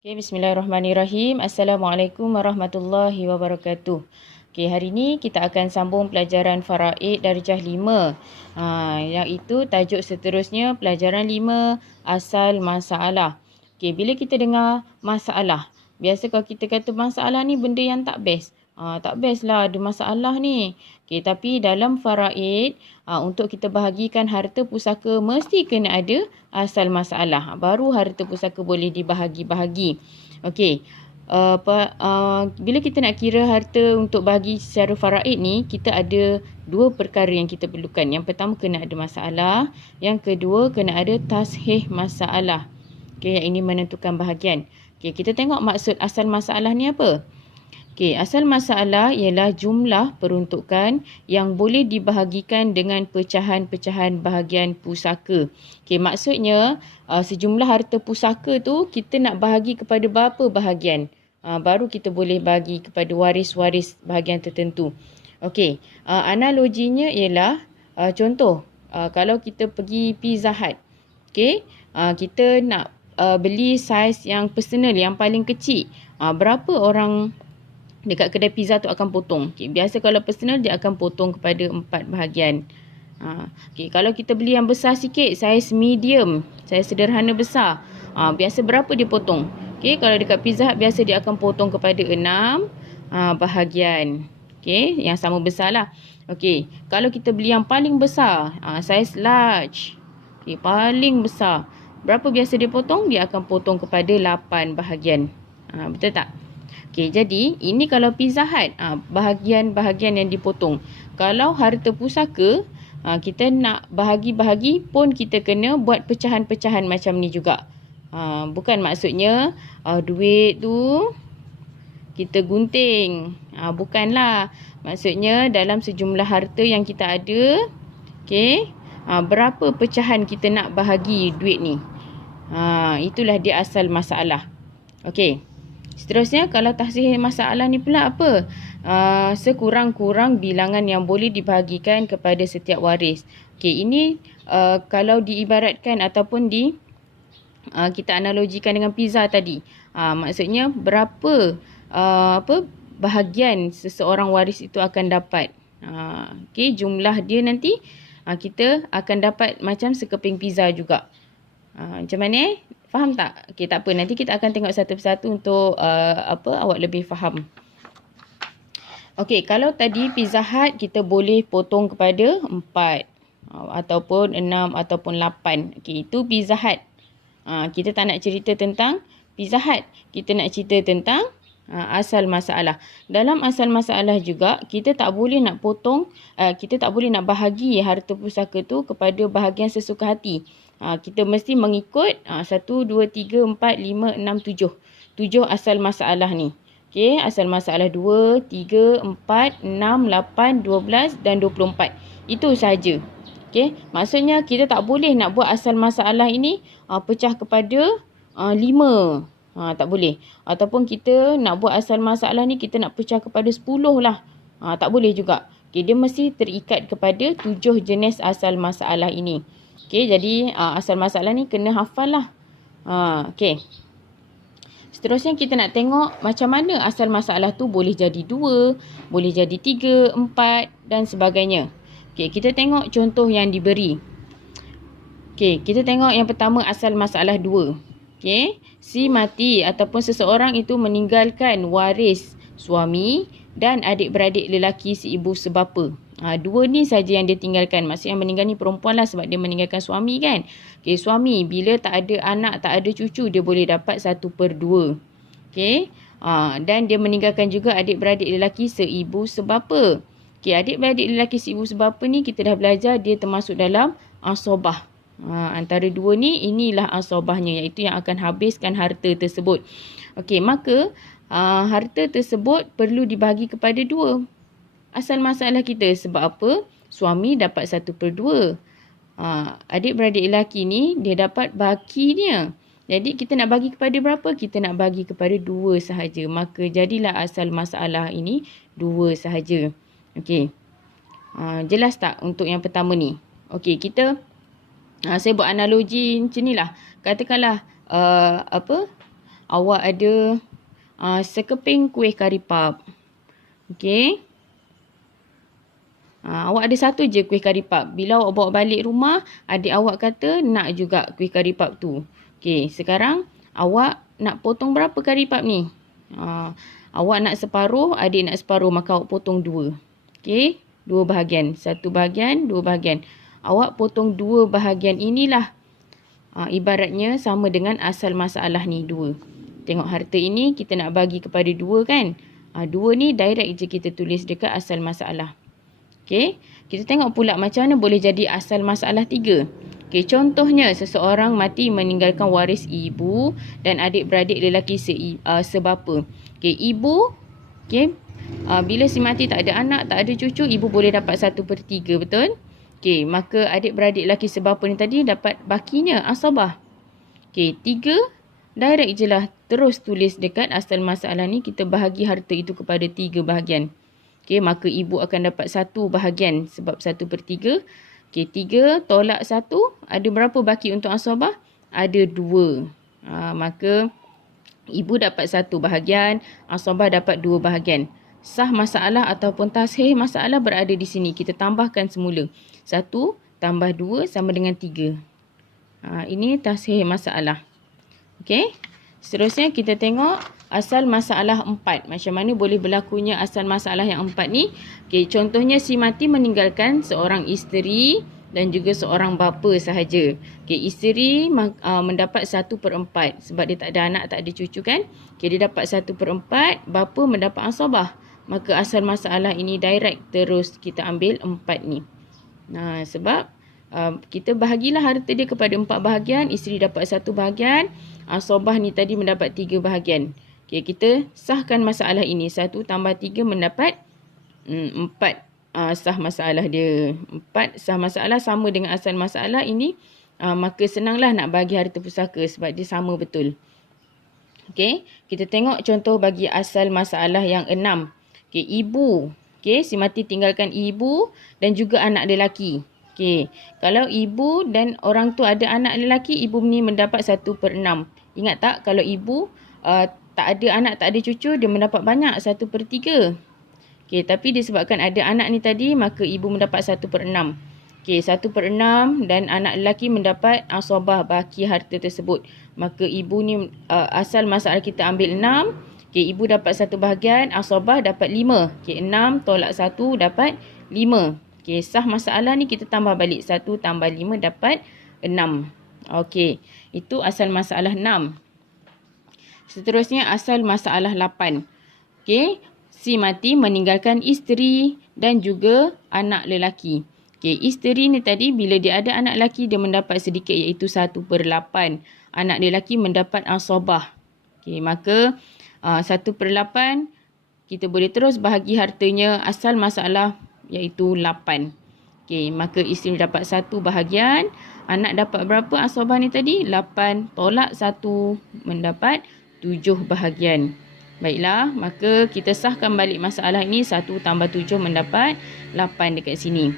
Okay, bismillahirrahmanirrahim. Assalamualaikum warahmatullahi wabarakatuh. Okay, hari ini kita akan sambung pelajaran faraid darjah 5. Iaitu tajuk seterusnya pelajaran 5 asal masalah. Okay, bila kita dengar masalah, biasa kalau kita kata masalah ni benda yang tak best. Tak best lah ada masalah ni. Okay, tapi dalam faraid, untuk kita bahagikan harta pusaka mesti kena ada asal masalah. Baru harta pusaka boleh dibahagi-bahagi. Okey. Bila kita nak kira harta untuk bahagi secara faraid ni, kita ada dua perkara yang kita perlukan. Yang pertama kena ada masalah, yang kedua kena ada tashih masalah. Okey, yang ini menentukan bahagian. Okey, kita tengok maksud asal masalah ni apa? Okey, asal masalah ialah jumlah peruntukan yang boleh dibahagikan dengan pecahan-pecahan bahagian pusaka. Okey, maksudnya sejumlah harta pusaka tu kita nak bahagi kepada berapa bahagian. Baru kita boleh bagi kepada waris-waris bahagian tertentu. Okey, analoginya ialah contoh, kalau kita pergi Pizza Hut. Okey, kita nak beli saiz yang personal, yang paling kecil. Berapa orang dekat kedai pizza tu akan potong. Okay, biasa kalau personal dia akan potong kepada 4 bahagian. Okay, kalau kita beli yang besar sikit, saiz medium, saiz sederhana besar, biasa berapa dia potong? Okay, kalau dekat Pizza Hut biasa dia akan potong kepada 6 bahagian. Okay, yang sama besar lah. Okay, kalau kita beli yang paling besar, saiz large, okay, paling besar, berapa biasa dia potong? Dia akan potong kepada 8 bahagian. Betul tak? Okey, jadi ini kalau Pizza Hut, bahagian-bahagian yang dipotong. Kalau harta pusaka, kita nak bahagi-bahagi pun kita kena buat pecahan-pecahan macam ni juga. Bukan maksudnya duit tu kita gunting. Bukanlah. Maksudnya dalam sejumlah harta yang kita ada, okey, berapa pecahan kita nak bahagi duit ni. Itulah dia asal masalah. Okey. Seterusnya, kalau tahsih masalah ni pula apa? Sekurang-kurang bilangan yang boleh dibahagikan kepada setiap waris. Okey, ini kalau diibaratkan ataupun kita analogikan dengan pizza tadi. Maksudnya berapa bahagian seseorang waris itu akan dapat. Okey, jumlah dia nanti kita akan dapat macam sekeping pizza juga. Macam mana? Faham tak? Okey, tak apa. Nanti kita akan tengok satu persatu untuk awak lebih faham. Okey, kalau tadi Pizza Hut kita boleh potong kepada 4 ataupun 6 ataupun 8. Okey, itu Pizza Hut. Kita tak nak cerita tentang Pizza Hut. Kita nak cerita tentang asal masalah. Dalam asal masalah juga kita tak boleh nak potong, kita tak boleh nak bahagi harta pusaka tu kepada bahagian sesuka hati. Kita mesti mengikut 1, 2, 3, 4, 5, 6, 7. 7 asal masalah ni. Okey, asal masalah 2, 3, 4, 6, 8, 12 dan 24. Itu sahaja. Okey, maksudnya kita tak boleh nak buat asal masalah ini pecah kepada 5. Tak boleh. Ataupun kita nak buat asal masalah ni kita nak pecah kepada 10 lah. Tak boleh juga. Okey, dia mesti terikat kepada 7 jenis asal masalah ini. Okey, jadi asal masalah ni kena hafal lah. Okey. Seterusnya kita nak tengok macam mana asal masalah tu boleh jadi 2, boleh jadi 3, 4 dan sebagainya. Okey, kita tengok contoh yang diberi. Okey, kita tengok yang pertama asal masalah 2. Okey, si mati ataupun seseorang itu meninggalkan waris suami dan adik-beradik lelaki si ibu sebapa. 2 ni saja yang dia tinggalkan. Maksudnya yang meninggal ni perempuan lah sebab dia meninggalkan suami kan. Okey, suami bila tak ada anak, tak ada cucu, dia boleh dapat 1/2. Okey. Dan dia meninggalkan juga adik-beradik lelaki seibu sebapa. Okey, adik-beradik lelaki seibu sebapa ni kita dah belajar dia termasuk dalam asobah. Antara 2 ni, inilah asobahnya, iaitu yang akan habiskan harta tersebut. Okey, maka harta tersebut perlu dibahagi kepada 2. Asal masalah kita sebab apa? Suami dapat 1/2. Adik-beradik lelaki ni dia dapat bakinya. Jadi kita nak bagi kepada berapa? Kita nak bagi kepada 2 sahaja. Maka jadilah asal masalah ini 2 sahaja. Okey. Jelas tak untuk yang pertama ni? Okey, saya buat analogi macam ni lah. Katakanlah awak ada sekeping kuih kari puff. Okey. Awak ada satu je kuih kari puff. Bila awak bawa balik rumah, adik awak kata nak juga kuih kari puff tu. Okey, sekarang awak nak potong berapa kari puff ni? Awak nak separuh, adik nak separuh, maka awak potong 2. Okey, 2 bahagian. 1 bahagian, 2 bahagian. Awak potong 2 bahagian inilah. Ibaratnya sama dengan asal masalah ni 2. Tengok harta ini kita nak bagi kepada 2 kan? 2 ni direct je kita tulis dekat asal masalah. Okey, kita tengok pula macam mana boleh jadi asal masalah 3. Okey, contohnya seseorang mati meninggalkan waris ibu dan adik-beradik lelaki sebapa. Okey, ibu, okey, bila si mati tak ada anak, tak ada cucu, ibu boleh dapat 1/3, betul? Okey, maka adik-beradik lelaki sebapa ni tadi dapat bakinya, asabah. Okey, 3 direct je lah. Terus tulis dekat asal masalah ni, kita bahagi harta itu kepada 3 bahagian. Okey, maka ibu akan dapat 1 bahagian sebab 1/3. Okey, 3 tolak 1. Ada berapa baki untuk asabah? Ada 2. Maka ibu dapat 1 bahagian, asabah dapat 2 bahagian. Sah masalah ataupun tashih masalah berada di sini. Kita tambahkan semula. 1 tambah 2 sama dengan 3. Ini tashih masalah. Okey. Seterusnya kita tengok asal masalah 4. Macam mana boleh berlakunya asal masalah yang 4 ni? Okey, contohnya si mati meninggalkan seorang isteri dan juga seorang bapa sahaja. Okey, isteri mendapat 1/4 sebab dia tak ada anak, tak ada cucu kan? Okey, dia dapat 1/4, bapa mendapat asabah. Maka asal masalah ini direct terus kita ambil 4 ni. Sebab kita bahagilah harta dia kepada 4 bahagian, isteri dapat 1 bahagian, asabah ni tadi mendapat 3 bahagian. Okey, kita sahkan masalah ini. 1 tambah 3 mendapat 4. Sah masalah dia. 4 sah masalah sama dengan asal masalah ini. Maka senanglah nak bagi harta pusaka sebab dia sama betul. Okey, kita tengok contoh bagi asal masalah yang 6. Okey, ibu. Okey, si mati tinggalkan ibu dan juga anak lelaki. Okey, kalau ibu dan orang tu ada anak lelaki, ibu ni mendapat 1/6. Ingat tak, kalau ibu tak ada anak, tak ada cucu, dia mendapat banyak, 1/3. Okey, tapi disebabkan ada anak ni tadi, maka ibu mendapat 1/6. Okey, 1/6 dan anak lelaki mendapat asabah baki harta tersebut. Maka ibu ni asal masalah kita ambil 6. Okey, ibu dapat 1 bahagian, asabah dapat 5. Okey, 6 tolak 1 dapat 5. Okey, sah masalah ni kita tambah balik. 1 tambah 5 dapat 6. Okey, itu asal masalah 6. Seterusnya asal masalah 8. Okey, si mati meninggalkan isteri dan juga anak lelaki. Okey, isteri ni tadi bila dia ada anak lelaki dia mendapat sedikit iaitu 1/8. Anak lelaki mendapat asabah. Okey, maka 1/8 kita boleh terus bahagi hartanya asal masalah iaitu 8. Okey, maka isteri dapat 1 bahagian. Anak dapat berapa asabah ni tadi? 8 tolak 1 mendapat 7 bahagian. Baiklah, maka kita sahkan balik masalah ini. 1 tambah 7 mendapat 8 dekat sini.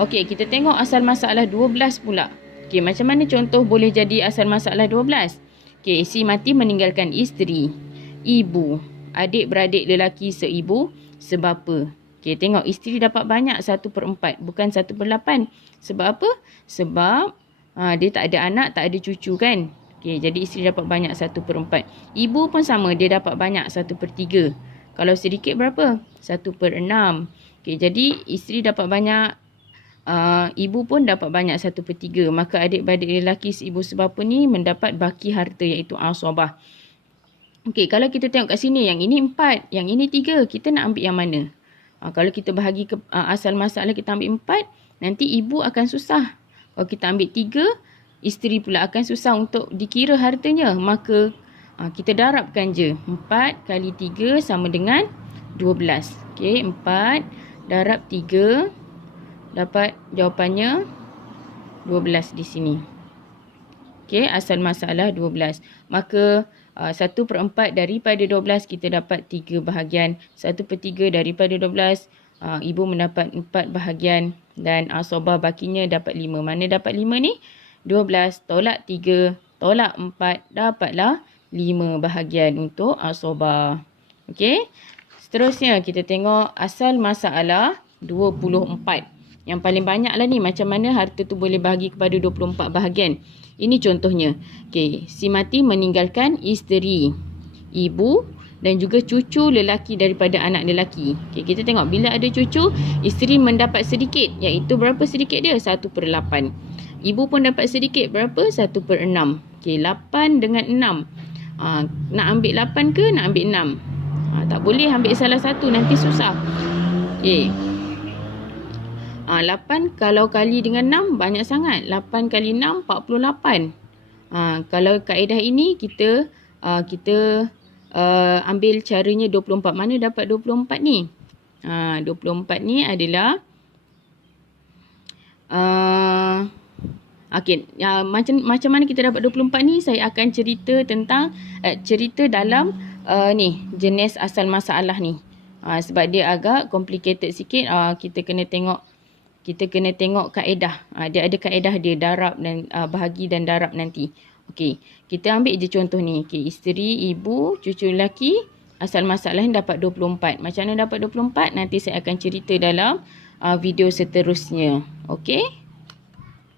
Okey, kita tengok asal masalah 12 pula. Okey, macam mana contoh boleh jadi asal masalah 12? Okey, si mati meninggalkan isteri, ibu, adik-beradik lelaki seibu, sebapa. Okey, tengok isteri dapat banyak 1/4 bukan 1/8. Sebab apa? Sebab dia tak ada anak, tak ada cucu kan. Okey, jadi isteri dapat banyak 1/4. Ibu pun sama, dia dapat banyak 1/3. Kalau sedikit berapa? 1/6. Okey, jadi isteri dapat banyak, ibu pun dapat banyak 1/3. Maka adik-beradik lelaki seibu sebapa ni mendapat baki harta iaitu asabah. Okey, kalau kita tengok kat sini, yang ini 4, yang ini 3, kita nak ambil yang mana? Kalau kita bahagi ke asal masalah kita ambil 4, nanti ibu akan susah. Kalau kita ambil 3, isteri pula akan susah untuk dikira hartanya. Maka kita darabkan je. 4 kali 3 sama dengan 12. Okey, 4 darab 3 dapat jawapannya 12 di sini. Okey, asal masalah 12. Maka 1/4 daripada 12 kita dapat 3 bahagian. 1/3 daripada 12 ibu mendapat 4 bahagian dan asabah bakinya dapat 5. Mana dapat 5 ni? 12 tolak 3 tolak 4 dapatlah 5 bahagian untuk asobah. Okey. Seterusnya kita tengok asal masalah 24. Yang paling banyak lah ni, macam mana harta tu boleh bahagi kepada 24 bahagian. Ini contohnya. Okey, si mati meninggalkan isteri, ibu dan juga cucu lelaki daripada anak lelaki. Okey, kita tengok bila ada cucu, isteri mendapat sedikit, iaitu berapa sedikit dia? 1/8. Ibu pun dapat sedikit, berapa? 1/6. Okey, 8 dengan 6. Nak ambil 8 ke nak ambil 6? Tak boleh ambil salah satu, nanti susah. Okey. 8 kalau kali dengan 6 banyak sangat. 8 kali 6 48. Kalau kaedah ini kita ambil caranya 24. Mana dapat 24 ni? 24 ni adalah okey, macam mana kita dapat 24 ni, saya akan cerita tentang cerita dalam ni jenis asal masalah ni. Sebab dia agak complicated sikit, kita kena tengok kaedah. Dia ada kaedah dia, darab dan bahagi dan darab nanti. Okey, kita ambil je contoh ni. Okey, isteri, ibu, cucu lelaki, asal masalah ni dapat 24. Macam mana dapat 24? Nanti saya akan cerita dalam video seterusnya. Okey.